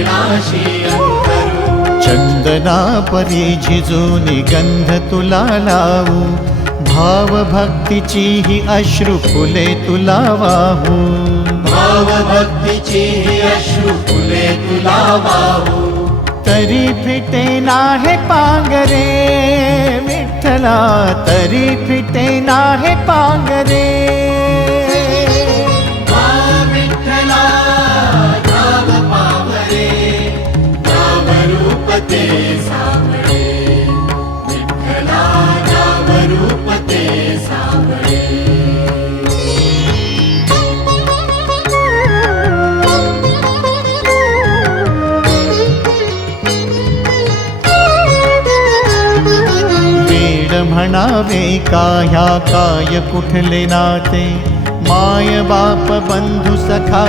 चरणाशी अंतरू। चंदना परी झिजूनी गंध तुला लावू, भाव भक्तीची ही अश्रु फुले तुला वाहू। भाव भक्तीची ही अश्रु फुले तुला वाहू। तरी फिटे नाहे पांगरे विठ्ठला, तरी फिटे नाहे पांगरे। विठ्ठला नाव पावरे, नाव रूप ते सावळे। विठ्ठला नाव रूप ते सावळे। म्हणावे का ह्या काय कुठले नाते, माय बाप बंधू सखा